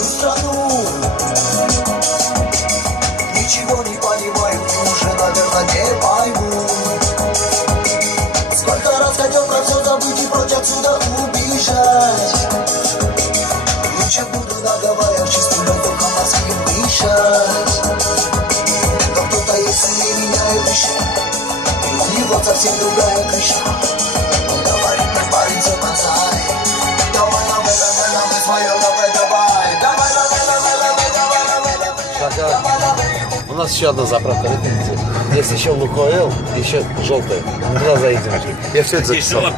всю страну. Ничего не понимаю, уже, наверное, не пойму. Сколько раз хотел про все забыть и прочь отсюда убежать. Лучше буду на Гавайях чистым воздухом морским дышать. Но кто-то есть сильнее меня и выше, и у него совсем другая крыша. Он говорит, мы парень за пацаны. Давай, давай, давай, давай, свое, давай, давай. Давай, давай, давай, давай, давай, давай, давай. У нас еще одна заправка, видите? Есть еще Лукойл, еще желтая. Куда заедем? Я все это записал.